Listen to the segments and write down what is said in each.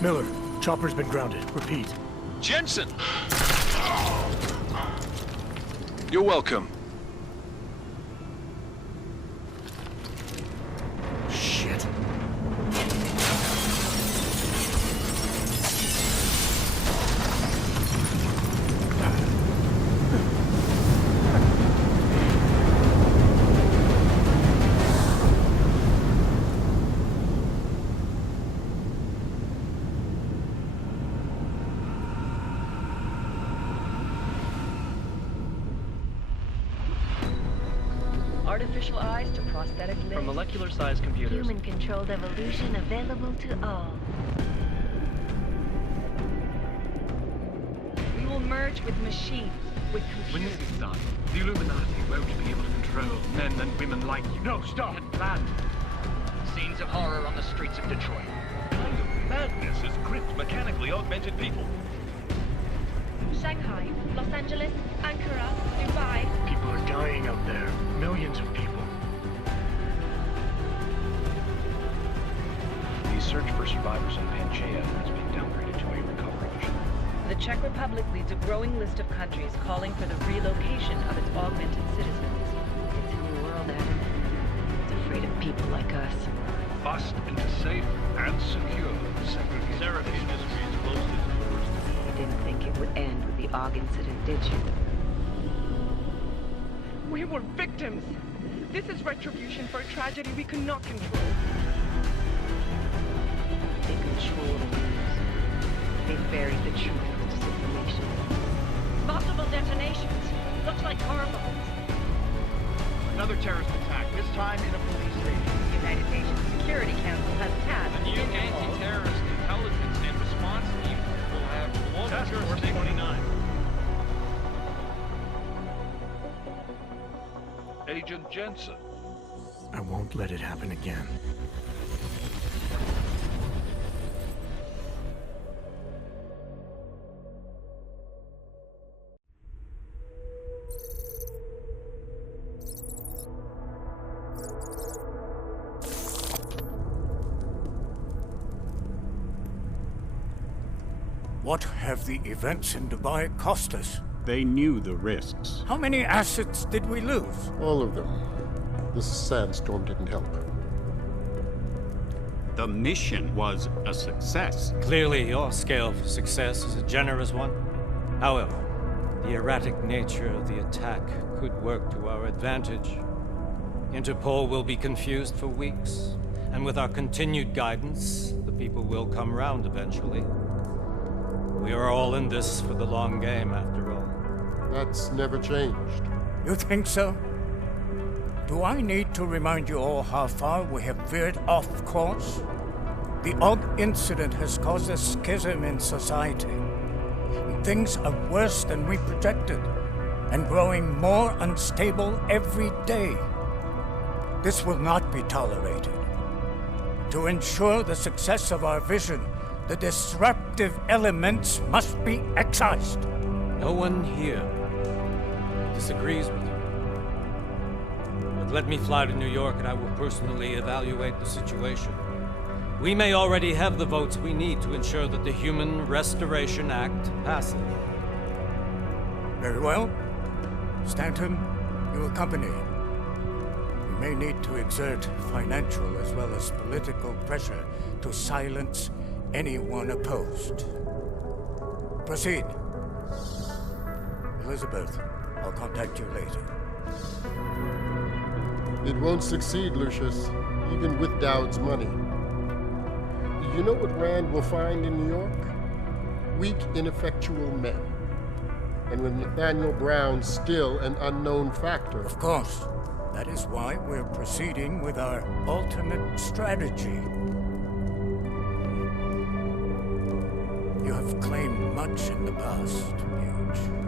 Miller, chopper's been grounded. Repeat. Jensen! You're welcome. Shit. Artificial eyes to prosthetic limbs. From molecular-sized computers. Human-controlled evolution available to all. We will merge with machines, with When computers. this is done, the Illuminati won't be able to control men and women like you. No, stop! Had planned. Scenes of horror on the streets of Detroit. Kind of madness has gripped mechanically augmented people. Shanghai, Los Angeles, Ankara, Dubai. People are dying out there. Millions of people. The search for survivors in Pangaea has been downgraded to a recover option. The Czech Republic leads a growing list of countries calling for the relocation of its augmented citizens. It's a new world, Adam. It's afraid of people like us. Bust into safe and secure segregated industries closely to towards You didn't think it would end with the AUG incident, did you? We were victims. This is retribution for a tragedy we could not control. They control the news. They buried the truth with disinformation. Multiple detonations. Looks like hormones. Another terrorist attack, this time in a police station. The United Nations Security Council has passed The new anti-terrorist intelligence and response team will have global Task Force jurisdiction. 29. Agent Jensen. I won't let it happen again. What have the events in Dubai cost us? They knew the risks. How many assets did we lose? All of them. This sandstorm didn't help. The mission was a success. Clearly, your scale for success is a generous one. However, the erratic nature of the attack could work to our advantage. Interpol will be confused for weeks, and with our continued guidance, the people will come round eventually. We are all in this for the long game, after all. That's never changed. You think so? Do I need to remind you all how far we have veered off course? The AUG incident has caused a schism in society. Things are worse than we projected, and growing more unstable every day. This will not be tolerated. To ensure the success of our vision, the disruptive elements must be excised. No one here disagrees with you. But let me fly to New York and I will personally evaluate the situation. We may already have the votes we need to ensure that the Human Restoration Act passes. Very well. Stanton, you accompany. We may need to exert financial as well as political pressure to silence anyone opposed. Proceed. Elizabeth, I'll contact you later. It won't succeed, Lucius, even with Dowd's money. You know what Rand will find in New York? Weak, ineffectual men. And with Nathaniel Brown still an unknown factor. Of course. That is why we're proceeding with our alternate strategy. You have claimed much in the past, Huge.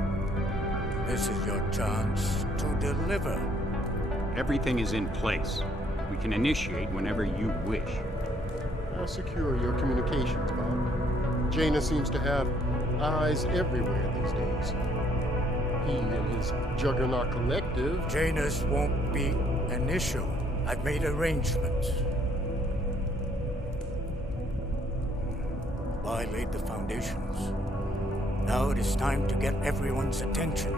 This is your chance to deliver. Everything is in place. We can initiate whenever you wish. How secure are your communications, Bob? Jaina seems to have eyes everywhere these days. He and his Juggernaut Collective... Jaina's won't be an issue. I've made arrangements. Dubai laid the foundations. Now it is time to get everyone's attention.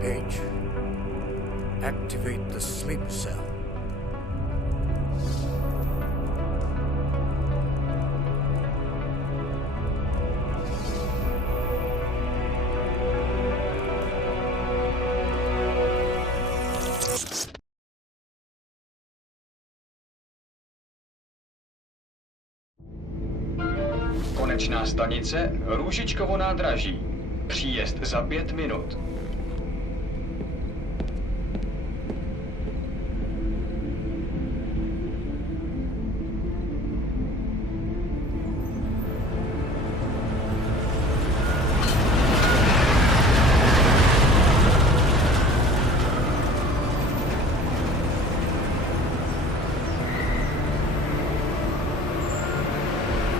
Paige, activate the sleep cell. Konečná stanice Růžičkovo nádraží. Příjezd za 5 minut.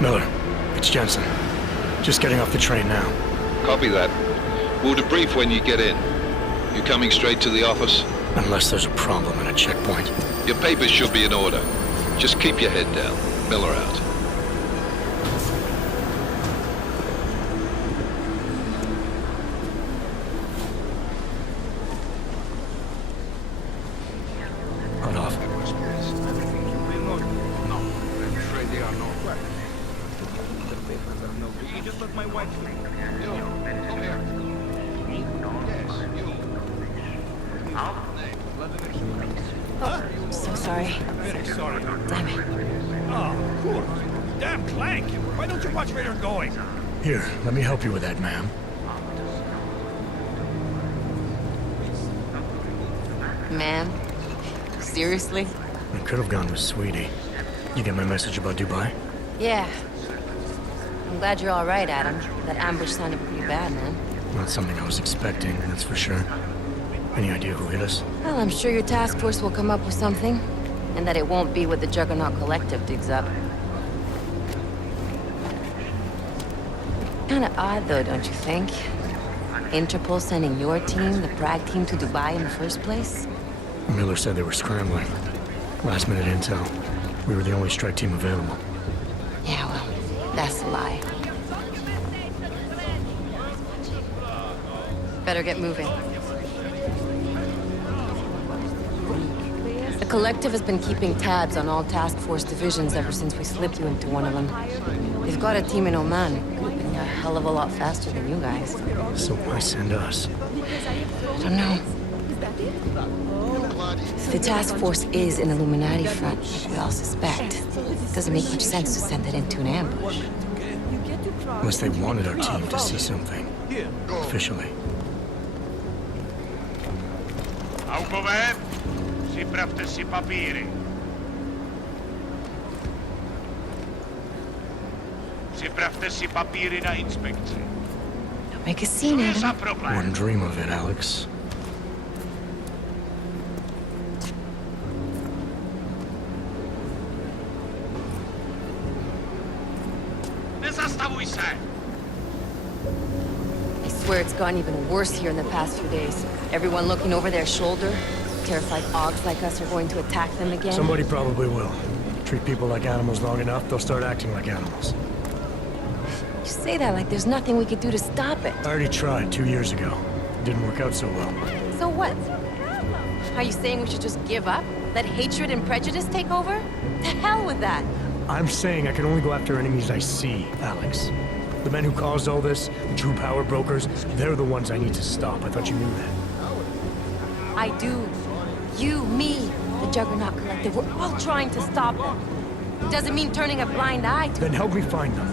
Miller, it's Jensen. Just getting off the train now. Copy that. We'll debrief when you get in. You coming straight to the office? Unless there's a problem at a checkpoint. Your papers should be in order. Just keep your head down. Miller out. Hold off. No, I'm afraid they are not. You just let my wife sleep. You, come here. Yes, you. Oh, so sorry. Very sorry. Damn it. Oh, cool. Damn Clank. Why don't you watch where you're going? Here, let me help you with that, ma'am. Man, seriously? I could have gone with Sweetie. You get my message about Dubai? Yeah. I'm glad you're all right, Adam. That ambush sounded pretty bad, man. Not something I was expecting, that's for sure. Any idea who hit us? Well, I'm sure your task force will come up with something. And that it won't be what the Juggernaut Collective digs up. Kinda odd, though, don't you think? Interpol sending your team, the Prague team, to Dubai in the first place? Miller said they were scrambling. Last minute intel. We were the only strike team available. Yeah, well, that's a lie. Better get moving. The Collective has been keeping tabs on all task force divisions ever since we slipped you into one of them. They've got a team in Oman. Could have been a hell of a lot faster than you guys. So why send us? I don't know. If the task force is an Illuminati front, like we all suspect, it doesn't make much sense to send it into an ambush. Unless they wanted our team to see something. Officially. Aukově, připravte si papíry. Připravte si papíry na inspekci. Don't make a scene, Adam. Wouldn't dream of it, Alex. Nezastavuj se! I swear it's gotten even worse here in the past few days. Everyone looking over their shoulder. Terrified Augs like us are going to attack them again. Somebody probably will. Treat people like animals long enough, they'll start acting like animals. You say that like there's nothing we could do to stop it. I already tried 2 years ago. It didn't work out so well. So what? Are you saying we should just give up? Let hatred and prejudice take over? To hell with that! I'm saying I can only go after enemies I see, Alex. The men who caused all this, the true power brokers, they're the ones I need to stop. I thought you knew that. I do. You, me, the Juggernaut Collective, we're all trying to stop them. It doesn't mean turning a blind eye to Then help me find them.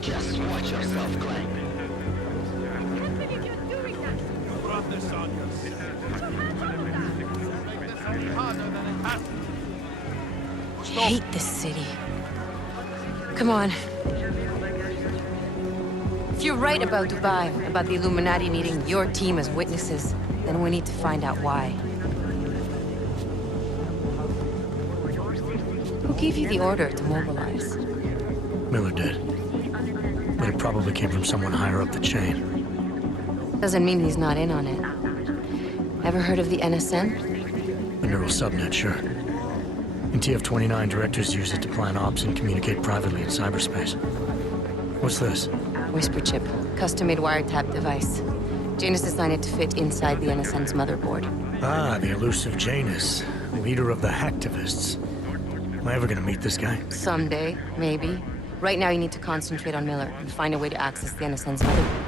Just watch yourself, Clank. I hate this city. Come on. If you're right about Dubai, about the Illuminati needing your team as witnesses, then we need to find out why. gave you the order to mobilize? Miller did. But it probably came from someone higher up the chain. Doesn't mean he's not in on it. Ever heard of the NSN? The neural subnet, sure. In TF-29, directors use it to plan ops and communicate privately in cyberspace. What's this? Whisper chip. Custom-made wiretap device. Janus designed it to fit inside the NSN's motherboard. Ah, the elusive Janus. Leader of the hacktivists. Am I ever gonna meet this guy? Someday, maybe. Right now you need to concentrate on Miller and find a way to access the NSN's motherboard.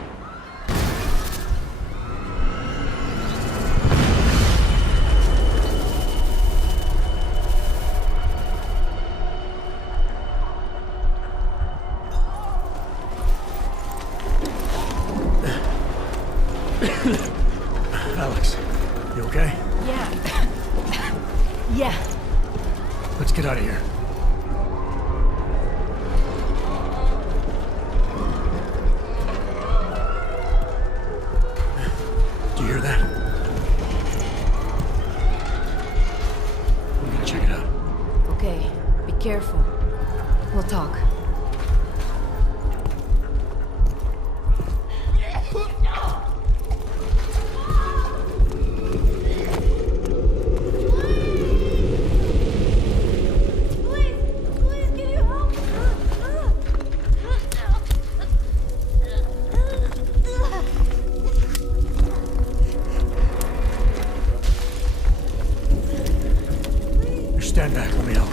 Alex, you okay? Yeah. Yeah. Let's get out of here. Do you hear that? I'm gonna check it out. Okay, be careful. We'll talk. Stand back, let me help.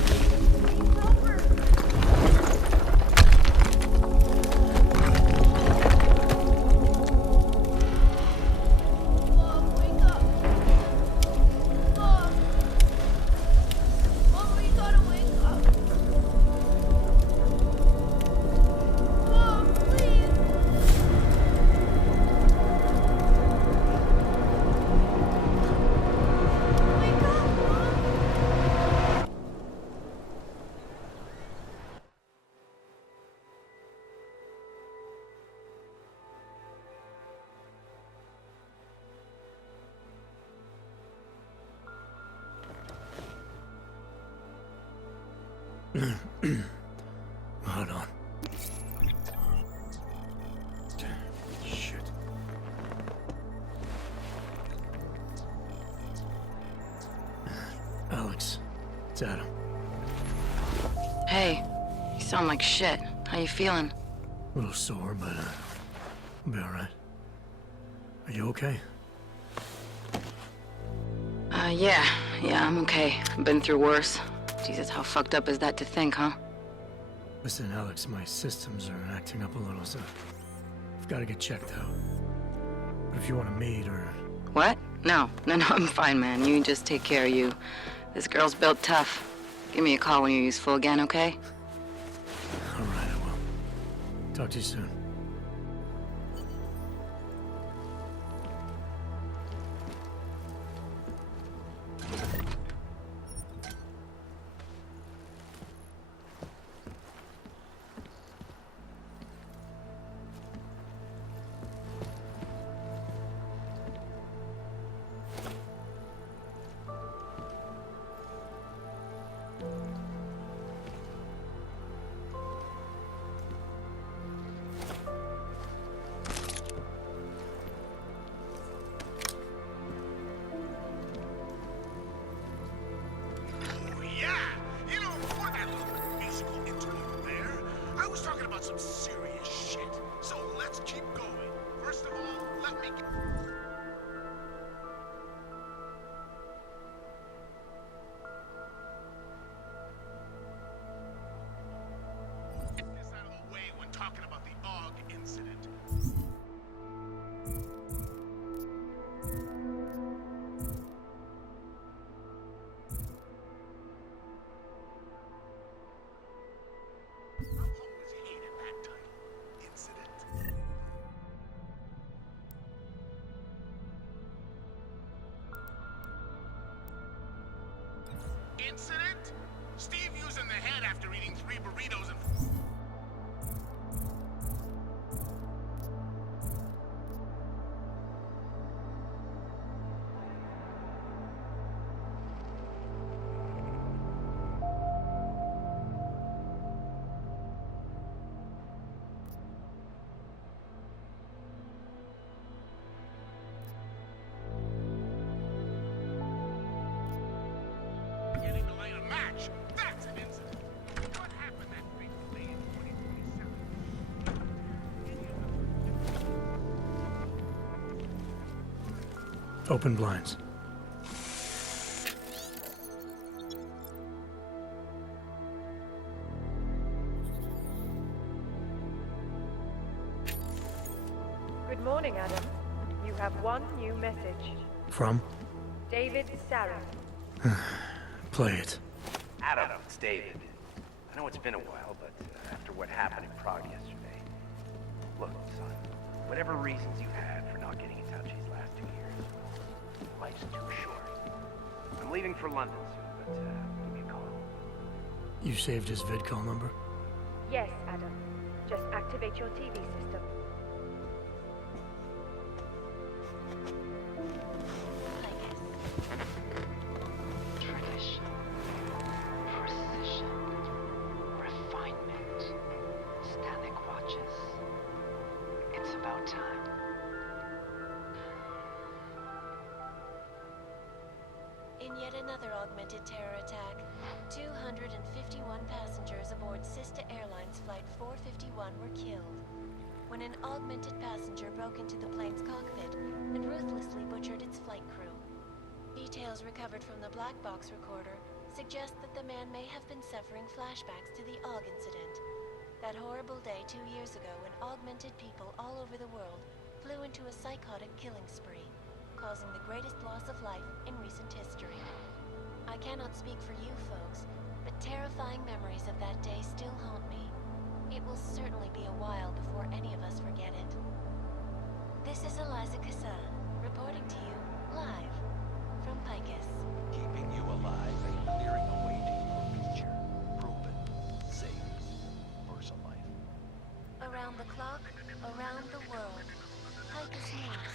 Hold on. Shit. Alex, it's Adam. Hey, you sound like shit. How you feeling? A little sore, but I'll be alright. Are you okay? Yeah, I'm okay. I've been through worse. Jesus, how fucked up is that to think, huh? Listen, Alex, my systems are acting up a little, so I've got to get checked out. But if you want to meet or... What? No, I'm fine, man. You just take care of you. This girl's built tough. Give me a call when you're useful again, okay? Alright, I will. Talk to you soon. Some serious shit. So let's keep going. First of all, let me... Get this out of the way when talking about the AUG incident. Incident? Steve using the head after eating 3 burritos and... hatch! That's an incident! What happened that big flea in 2027? Open blinds. Good morning, Adam. You have one new message. From? David Sarah. Play it. Adam, it's David. I know it's been a while, but after what happened in Prague yesterday... Look, son, whatever reasons you've had for not getting in touch these last 2 years, life's too short. I'm leaving for London soon, but give me a call. You saved his vidcall number? Yes, Adam. Just activate your TV system. Tradition, precision, refinement, static watches. It's about time. In yet another augmented terror attack, 251 passengers aboard Sista Airlines Flight 451 were killed when an augmented passenger broke into the plane's cockpit and ruthlessly butchered its flight crew. Details recovered from the black box recorder suggest that the man may have been suffering flashbacks to the AUG incident. That horrible day 2 years ago when augmented people all over the world flew into a psychotic killing spree, causing the greatest loss of life in recent history. I cannot speak for you folks, but terrifying memories of that day still haunt me. It will certainly be a while before any of us forget it. This is Eliza Cassan, reporting to you, live, from Picus. Keeping you alive and clearing a way to your future. Proven. Saves. Versa life. Around the clock, around the world. Picus News.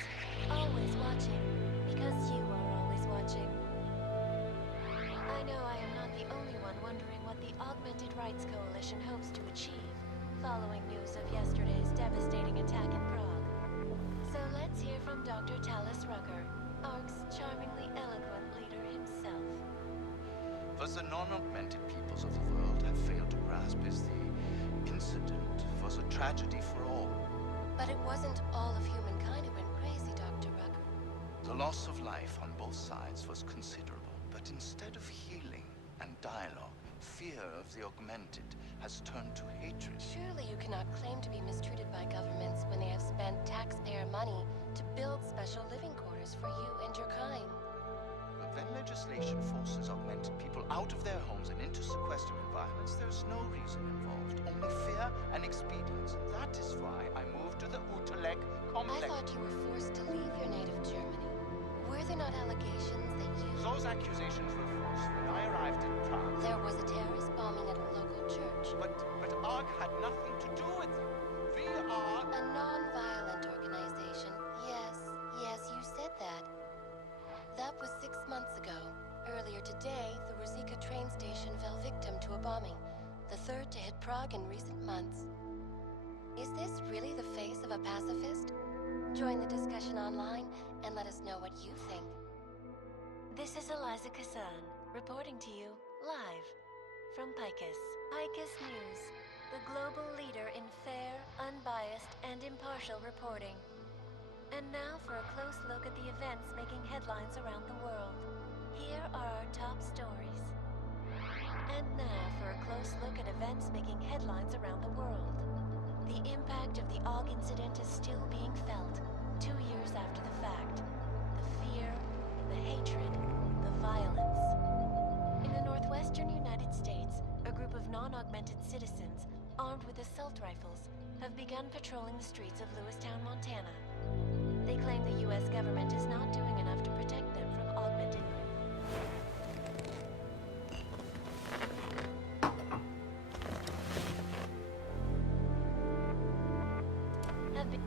Always watching, because you are always watching. I know I am not the only one wondering what the Augmented Rights Coalition hopes to achieve, following news of yesterday's devastating attack in Prague. So let's hear from Dr. Talis Rucker, ARC's charmingly eloquent leader himself. What the non-augmented peoples of the world have failed to grasp is the incident was a tragedy for all. But it wasn't all of humankind who went crazy, Dr. Rucker. The loss of life on both sides was considerable, but instead of healing and dialogue, fear of the augmented has turned to hatred. Surely you cannot claim to be mistreated by governments when they have spent taxpayer money to build special living quarters for you and your kind. But when legislation forces augmented people out of their homes and into sequestered environments, there's no reason involved, only fear and expedience. And that is why I moved to the Utelek complex. I thought you were forced to leave your native Germany. Were there not allegations that you... Those accusations were false. When I arrived in Prague... There was a terrorist bombing at a local church. But ARG had nothing to do with it. We are... A non-violent organization. Yes, you said that. That was 6 months ago. Earlier today, the Ruzicka train station fell victim to a bombing, the third to hit Prague in recent months. Is this really the face of a pacifist? Join the discussion online and let us know what you think. This is Eliza Cassan, reporting to you, live, from Picus. Picus News, the global leader in fair, unbiased, and impartial reporting. And now for a close look at the events making headlines around the world. Here are our top stories. And now for a close look at events making headlines around the world. The impact of the AUG incident is still being felt, 2 years after the fact. The fear, the hatred, the violence. In the northwestern United States, a group of non-augmented citizens, armed with assault rifles, have begun patrolling the streets of Lewistown, Montana. They claim the U.S. government is not doing enough to protect them from augmented... have been...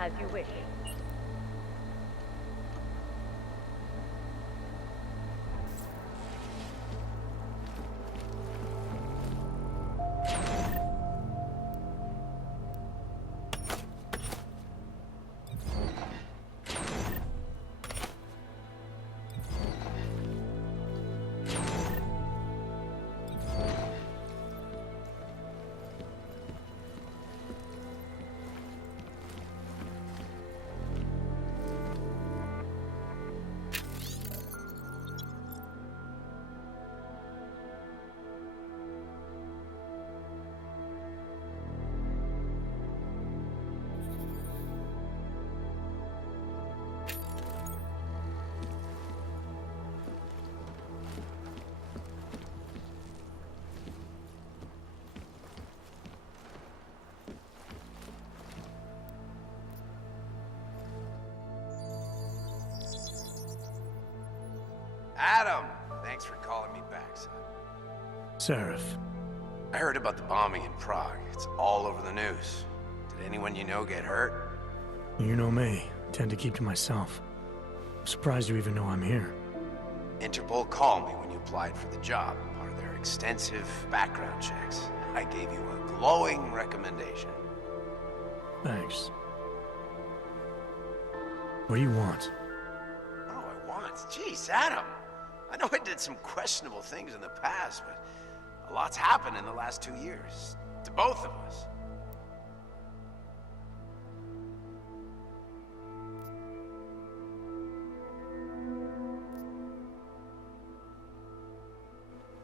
As you wish. Adam! Thanks for calling me back, son. Seraph. I heard about the bombing in Prague. It's all over the news. Did anyone you know get hurt? You know me. Tend to keep to myself. I'm surprised you even know I'm here. Interpol called me when you applied for the job, part of their extensive background checks. I gave you a glowing recommendation. Thanks. What do you want? Oh, I want? Jeez, Adam! I know I did some questionable things in the past, but a lot's happened in the last 2 years. To both of us.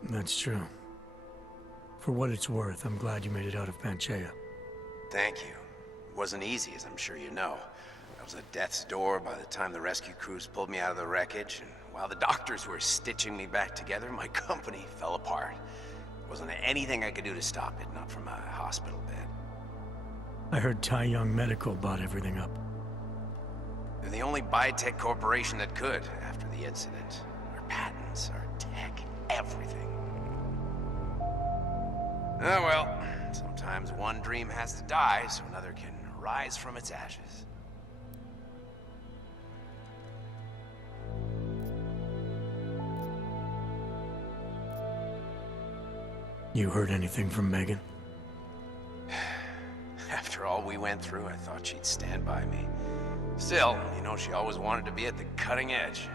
That's true. For what it's worth, I'm glad you made it out of Panchaea. Thank you. It wasn't easy, as I'm sure you know. I was at death's door by the time the rescue crews pulled me out of the wreckage, and while the doctors were stitching me back together, my company fell apart. There wasn't anything I could do to stop it, not from a hospital bed. I heard Tai Young Medical bought everything up. They're the only biotech corporation that could, after the incident. Our patents, our tech, everything. Oh well, sometimes one dream has to die so another can rise from its ashes. You heard anything from Megan? After all we went through, I thought she'd stand by me. Still, you know, she always wanted to be at the cutting edge.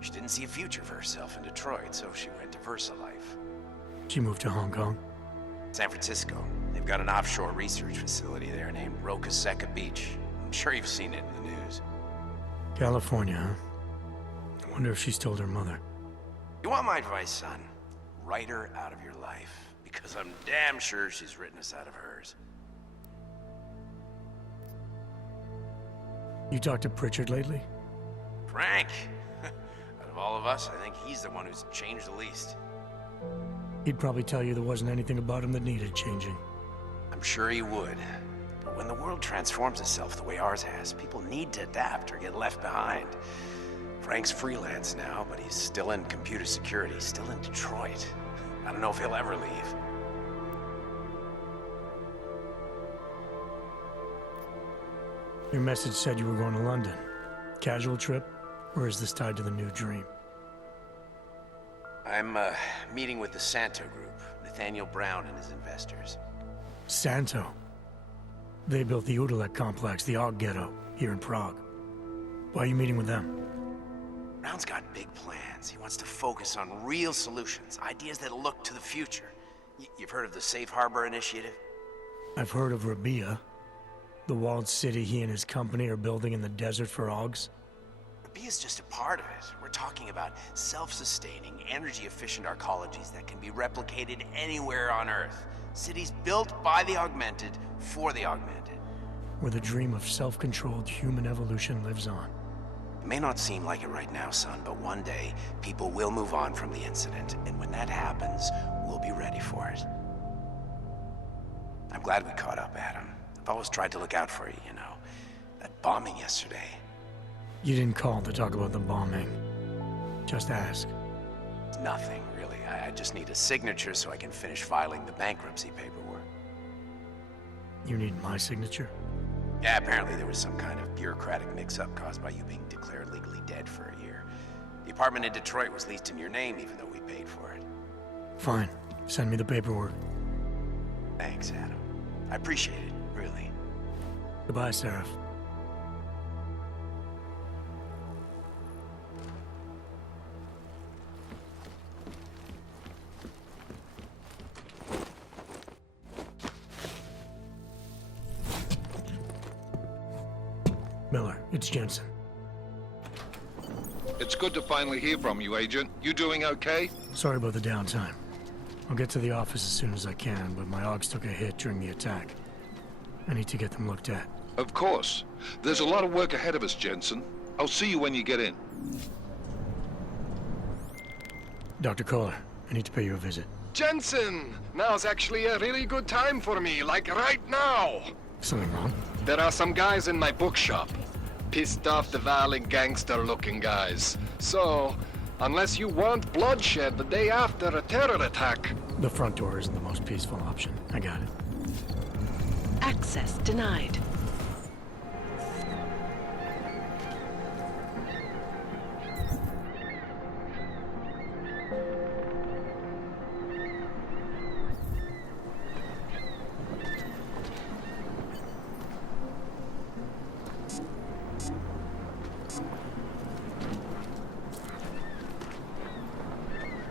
She didn't see a future for herself in Detroit, so she went to VersaLife. She moved to Hong Kong? San Francisco. They've got an offshore research facility there named Roca Seca Beach. I'm sure you've seen it in the news. California, huh? I wonder if she's told her mother. You want my advice, son? Write her out of your life. Because I'm damn sure she's written us out of hers. You talked to Pritchard lately? Frank! Out of all of us, I think he's the one who's changed the least. He'd probably tell you there wasn't anything about him that needed changing. I'm sure he would. But when the world transforms itself the way ours has, people need to adapt or get left behind. Frank's freelance now, but he's still in computer security, still in Detroit. I don't know if he'll ever leave. Your message said you were going to London. Casual trip? Or is this tied to the new dream? I'm, meeting with the Santo Group, Nathaniel Brown and his investors. Santo? They built the Utelek complex, the Og Ghetto, here in Prague. Why are you meeting with them? Brown's got big plans. He wants to focus on real solutions, ideas that look to the future. You've heard of the Safe Harbor Initiative? I've heard of Rabia, the walled city he and his company are building in the desert for Augs. Rabia's just a part of it. We're talking about self-sustaining, energy-efficient arcologies that can be replicated anywhere on Earth. Cities built by the augmented, for the augmented. Where the dream of self-controlled human evolution lives on. It may not seem like it right now, son, but one day, people will move on from the incident, and when that happens, we'll be ready for it. I'm glad we caught up, Adam. I've always tried to look out for you, you know. That bombing yesterday. You didn't call to talk about the bombing. Just ask. It's nothing, really. I just need a signature so I can finish filing the bankruptcy paperwork. You need my signature? Yeah, apparently there was some kind of bureaucratic mix-up caused by you being declared legally dead for a year. The apartment in Detroit was leased in your name even though we paid for it. Fine. Send me the paperwork. Thanks, Adam. I appreciate it, really. Goodbye, Seraph. Miller, it's Jensen. It's good to finally hear from you, Agent. You doing okay? Sorry about the downtime. I'll get to the office as soon as I can, but my Augs took a hit during the attack. I need to get them looked at. Of course. There's a lot of work ahead of us, Jensen. I'll see you when you get in. Dr. Kohler, I need to pay you a visit. Jensen! Now's actually a really good time for me, like right now! Something wrong? There are some guys in my bookshop. Pissed off the Valley gangster-looking guys. So, unless you want bloodshed the day after a terror attack... The front door isn't the most peaceful option. I got it. Access denied.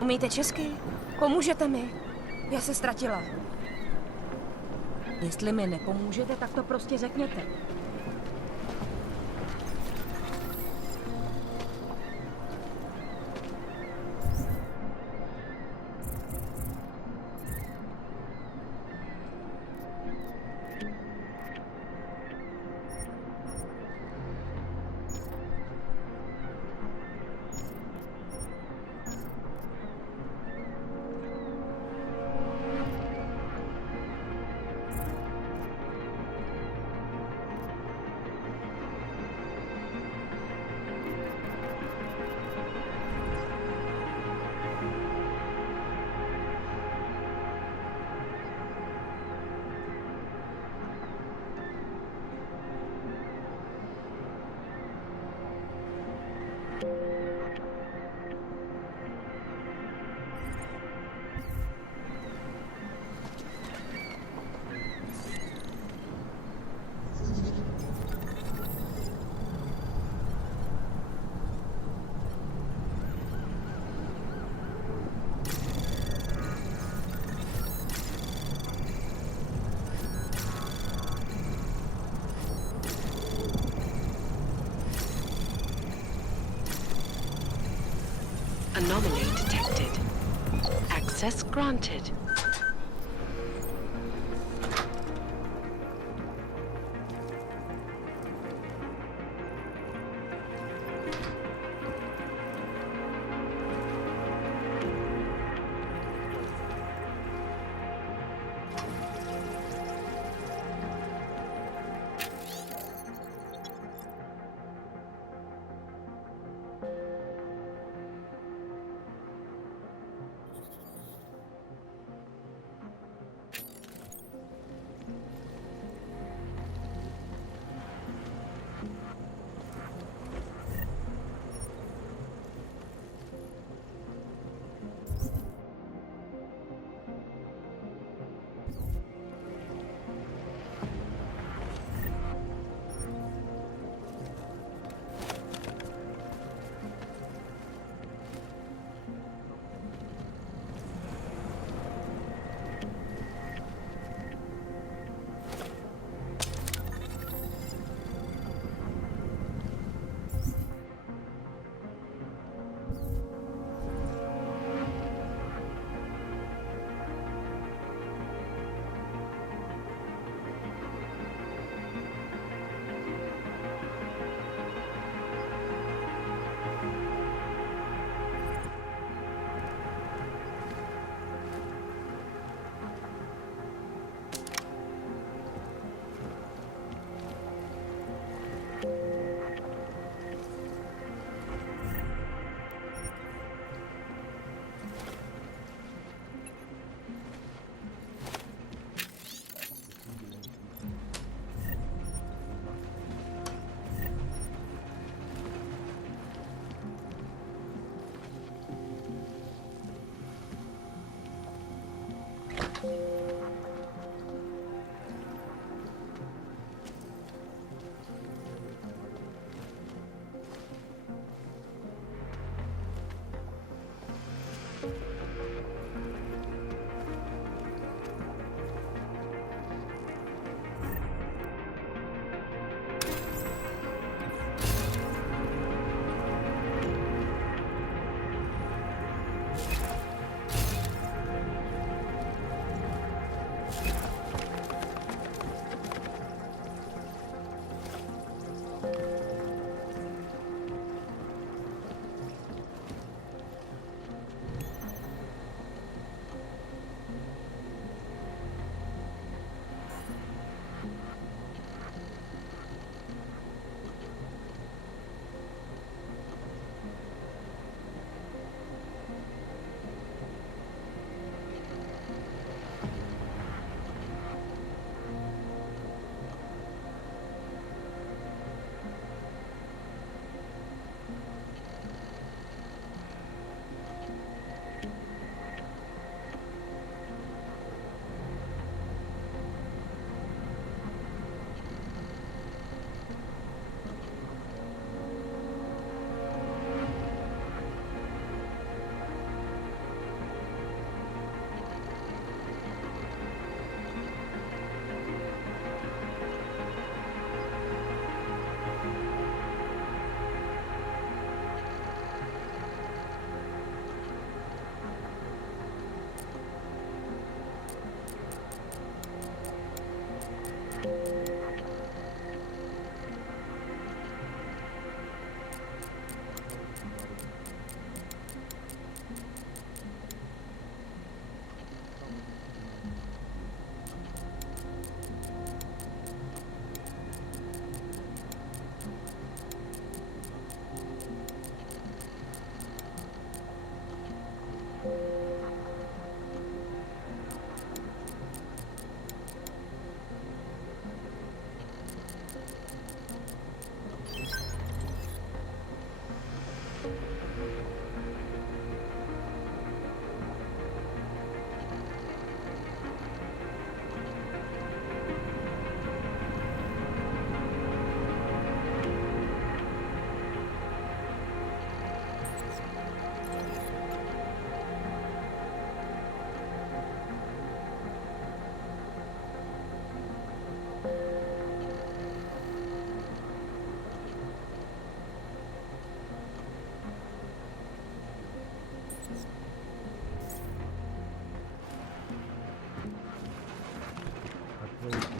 Umíte česky? Pomůžete mi? Já se ztratila. Jestli mi nepomůžete, tak to prostě řekněte. Anomaly detected. Access granted.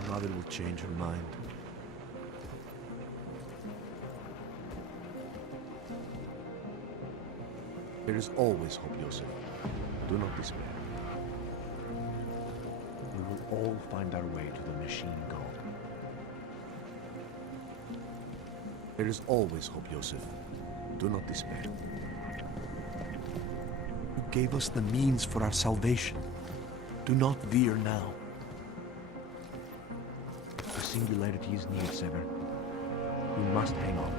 Mother will change her mind. There is always hope, Joseph. Do not despair. We will all find our way to the machine god. There is always hope, Joseph. Do not despair. You gave us the means for our salvation. Do not veer now. The singularity is near, Sever. We must hang on.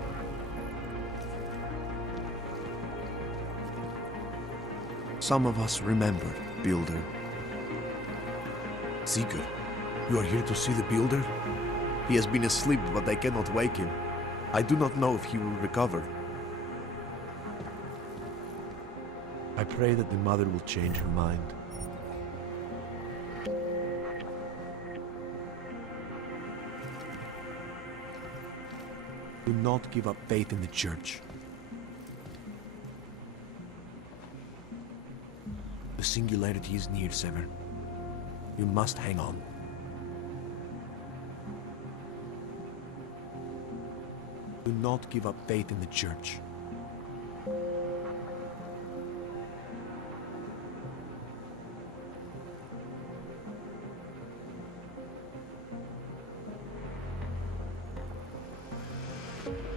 Some of us remember, Builder. Seeker, you are here to see the Builder? He has been asleep, but I cannot wake him. I do not know if he will recover. I pray that the Mother will change her mind. Do not give up faith in the Church. The singularity is near, Sever. You must hang on. Do not give up faith in the Church.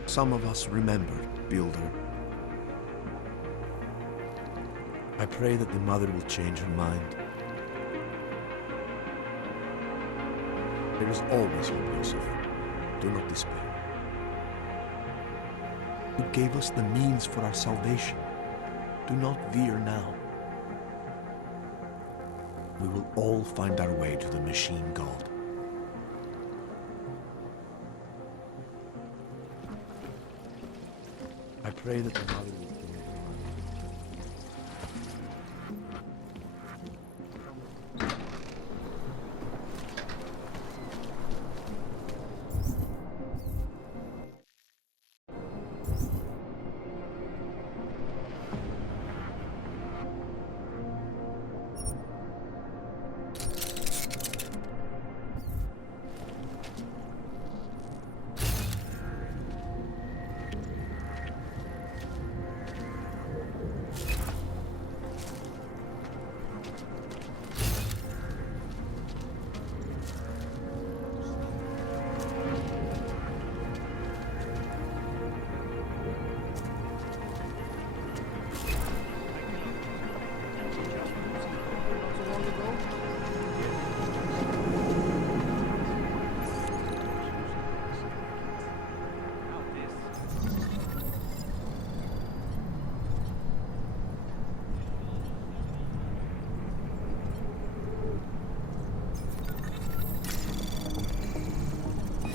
Some of us remember, Builder. I pray that the Mother will change her mind. There is always hope, Joseph. Do not despair. You gave us the means for our salvation. Do not veer now. we will all find our way to the machine god. I pray that the Mother will come.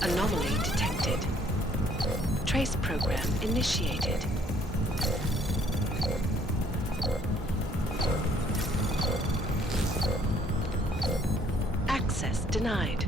Anomaly detected. Trace program initiated. Access denied.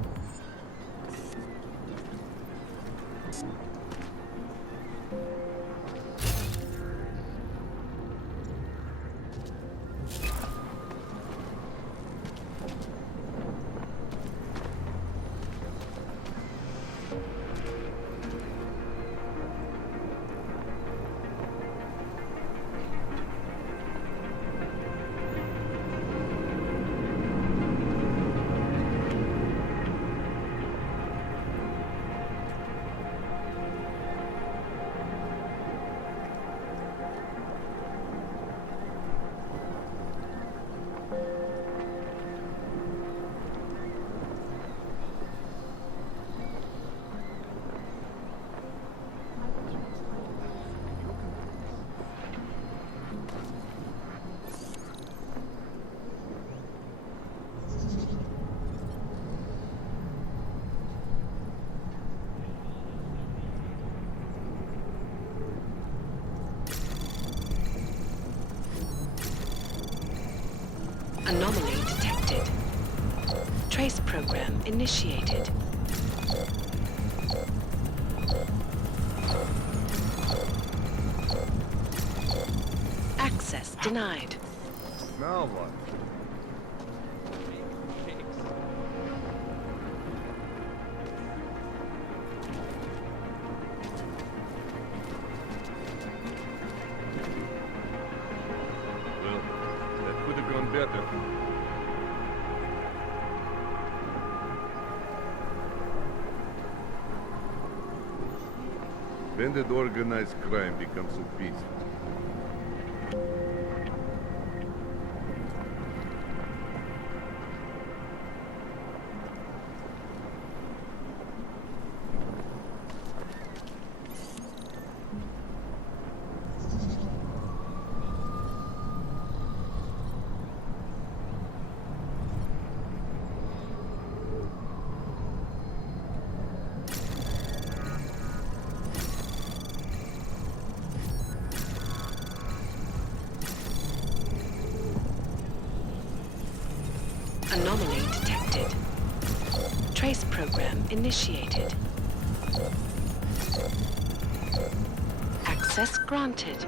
Anomaly detected. Trace program initiated. Access denied. Now what? Well, that could have gone better. When did organized crime become so peaceful? Anomaly detected. Trace program initiated. Access granted.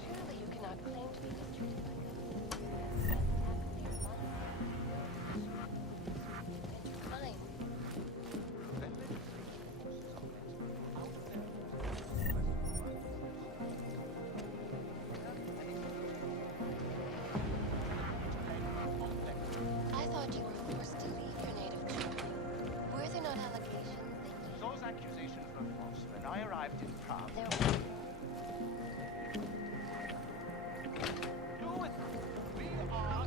Surely you cannot claim to be mistreated like arrived in Prague. Do it! We are...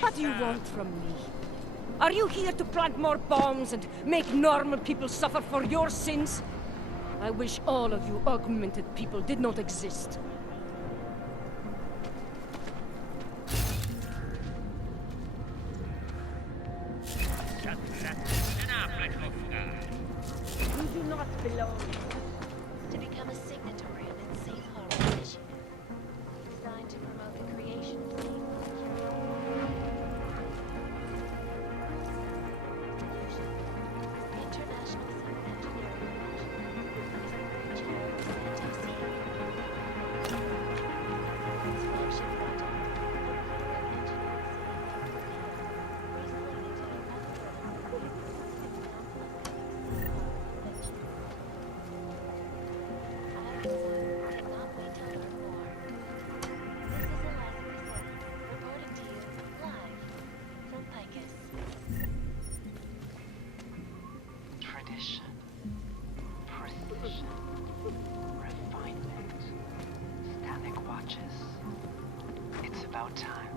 What do you want from me? Are you here to plant more bombs and make normal people suffer for your sins? I wish all of you augmented people did not exist. You do not belong. To become a signatory of its Safe Harbor initiative, designed to promote the creation of safe International Civil Engineering Its flagship project, Tradition, precision, refinement, static watches. It's about time.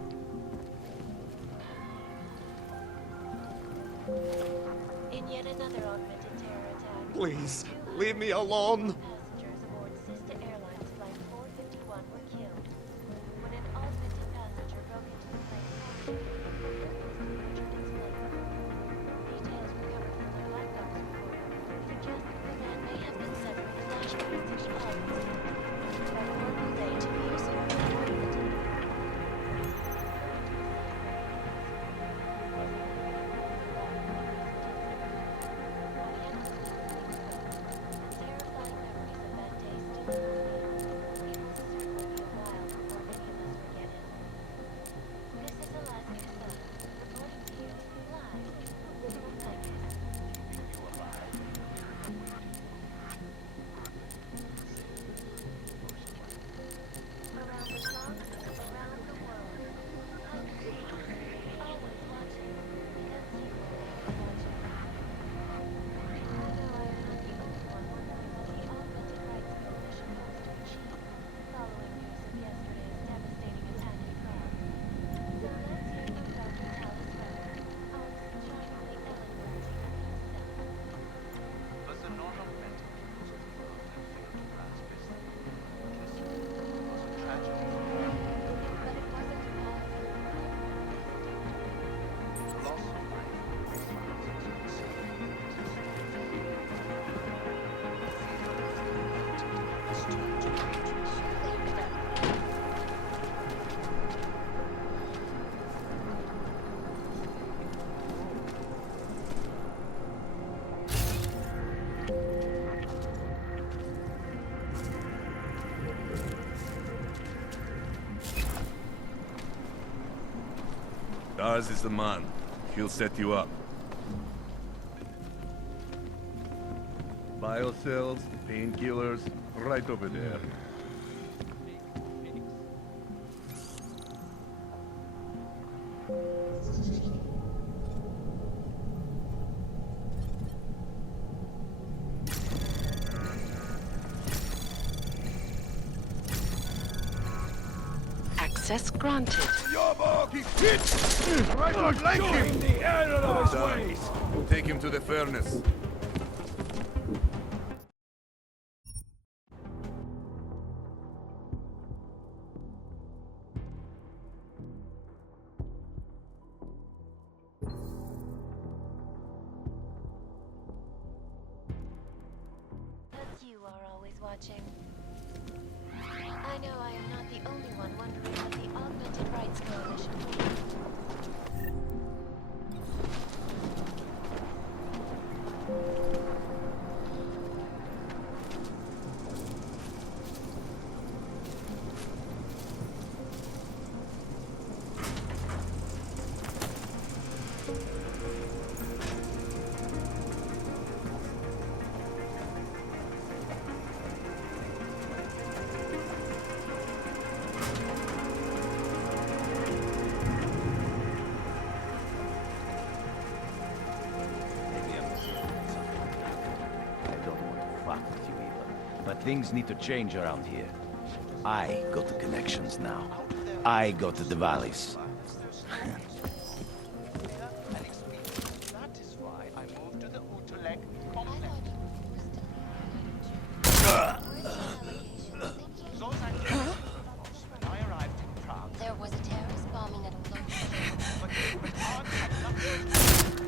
In yet another augmented terror attack, Please, leave me alone. passengers aboard Sister Airlines Flight 451 were killed when an augmented passenger broke into the plane Details recovered from the black box report suggest that the man may have been sent from the National Institute of by the local day 2 years ago. Terrifying memories Lars is the man. He'll set you up. Biocells, painkillers, right over there. Access granted. Right on, like him! Take him to the furnace. But you are always watching. I know I am not the only one wondering what the Augmented Rights Coalition will do. But things need to change around here. I got the connections now. I got the valleys. That is why I moved to the Utelek Those activities when I arrived in Prague. There was a terrorist bombing at a local But Prague had nothing to do.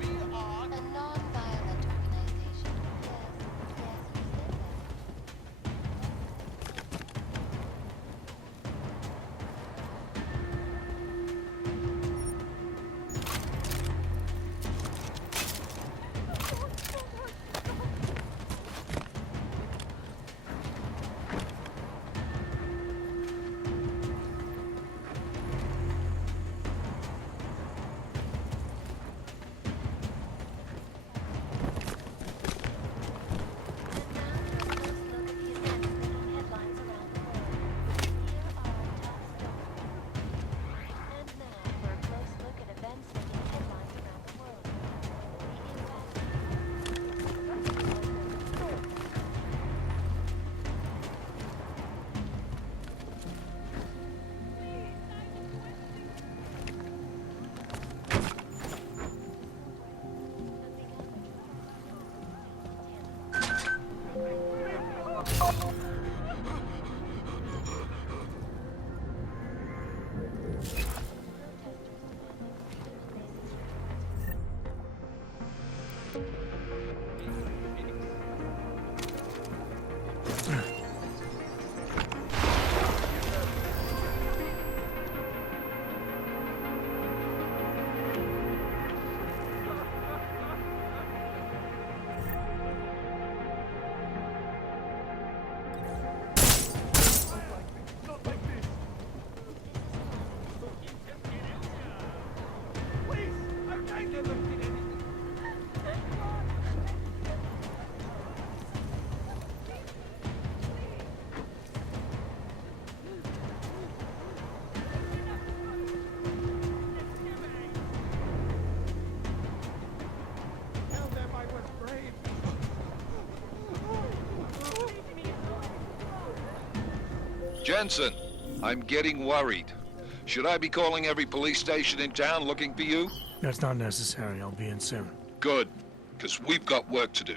We are a non-violent organization. Jensen, I'm getting worried. Should I be calling every police station in town looking for you? That's not necessary. I'll be in soon. Good, because we've got work to do.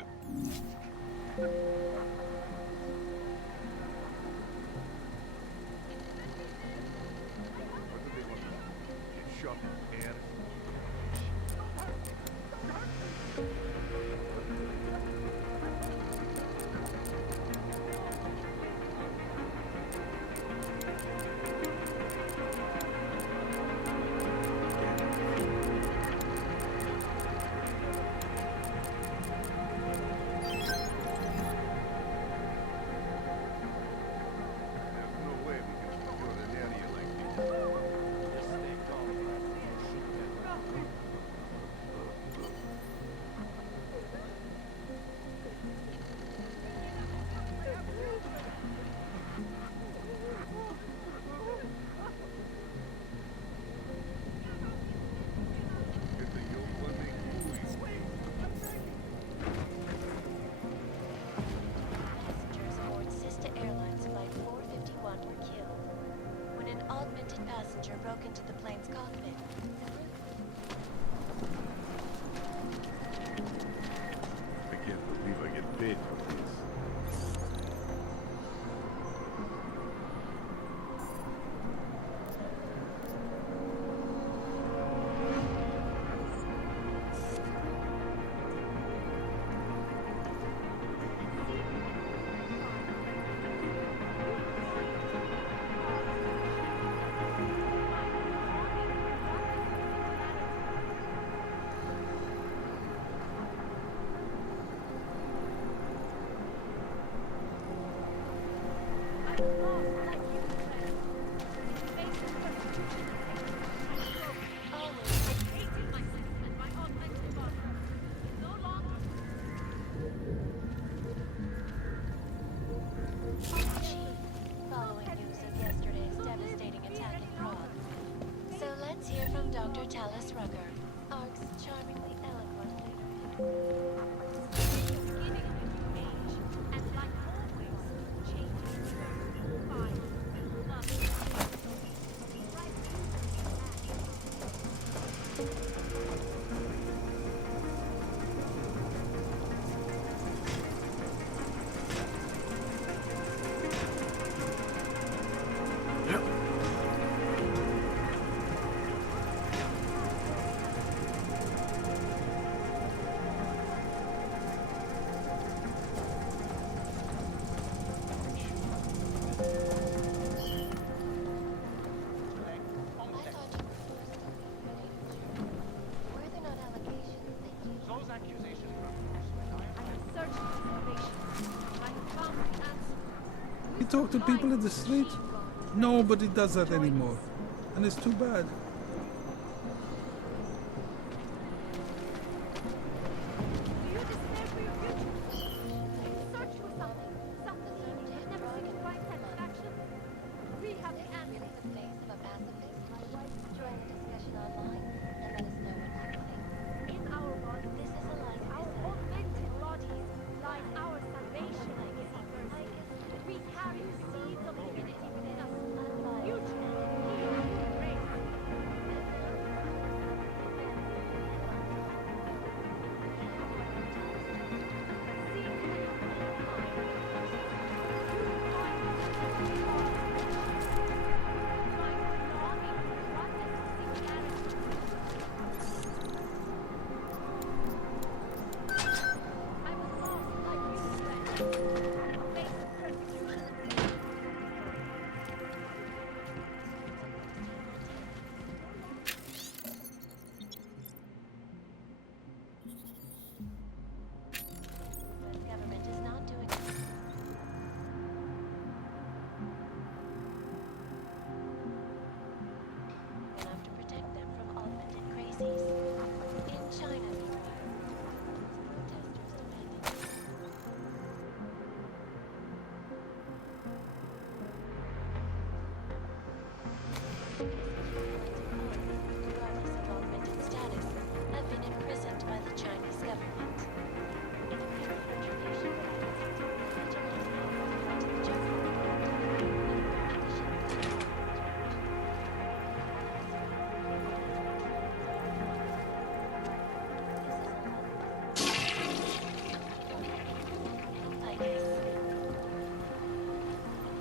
Walker, arcs charmingly eloquent leader. The beginning of a new age, and like always, changes first, fire, and love. He talk to people in the street? Nobody does that anymore. And it's too bad.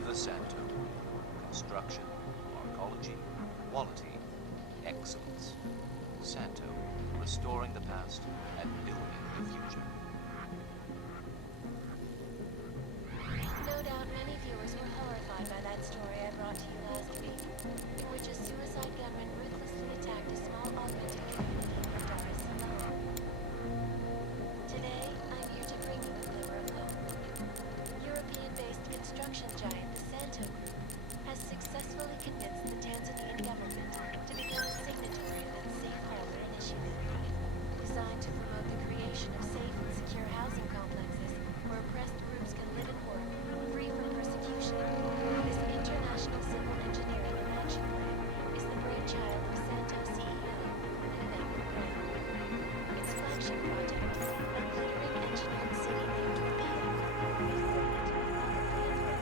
The Santo. Construction, arcology, quality, excellence. Santo, restoring the past and building the future. No doubt many viewers were horrified by that story I brought to you last week, in which a suicide gunman ruthlessly attacked a small augmented community in Dar es Salaam. Today, I'm here to bring you a glimmer of hope. European-based construction giant the Santo Group has successfully convinced the Tanzanian government to become a signatory of its Safe Harbor initiative, designed to promote the creation of safe and secure housing complexes where oppressed groups can live and work free from persecution. This international civil engineering and action plan is the brainchild of Santo CEO Leonardo Brown. Its flagship project, a glittering engineered city named Pia, is slated to be publicly unveiled.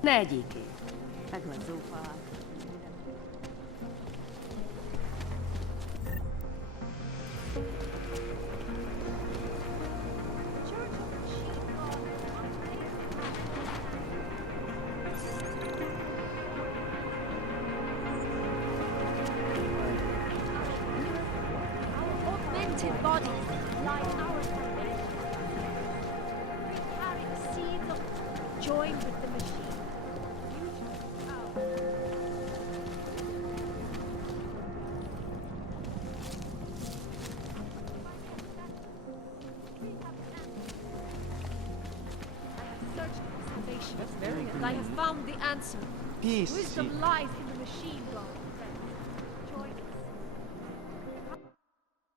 Ne egyéké. Meg vagy zófalán. Augmented bodies like our salvation. We carry the seeds of join with the machine. Searched for salvation, and I have found the answer. Peace. Wisdom lies in the machine, God.